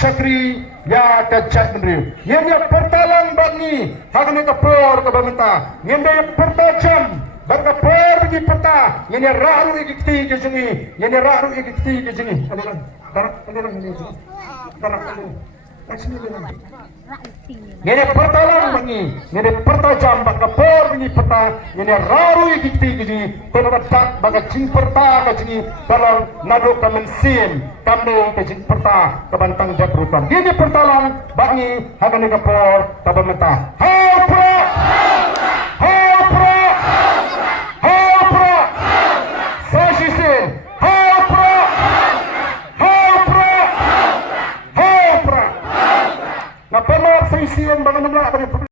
syakri ya kacak mendri yang pertalang bagi hagani kapor ke bamenta yang pertajam bagi por bagi peta yang raru ikti ke sini yang raru ikti ke sini darak ini pertalang bagi ini pertajam bagi por bagi peta ini raru ikti ke sini penadak bagi cing perta ke sini dalam nado kamensin kami ke cing perta ke bantang jakrutan ini pertalang bagi hagani kapor ke bamenta hapra Nah, pemak seisian bangun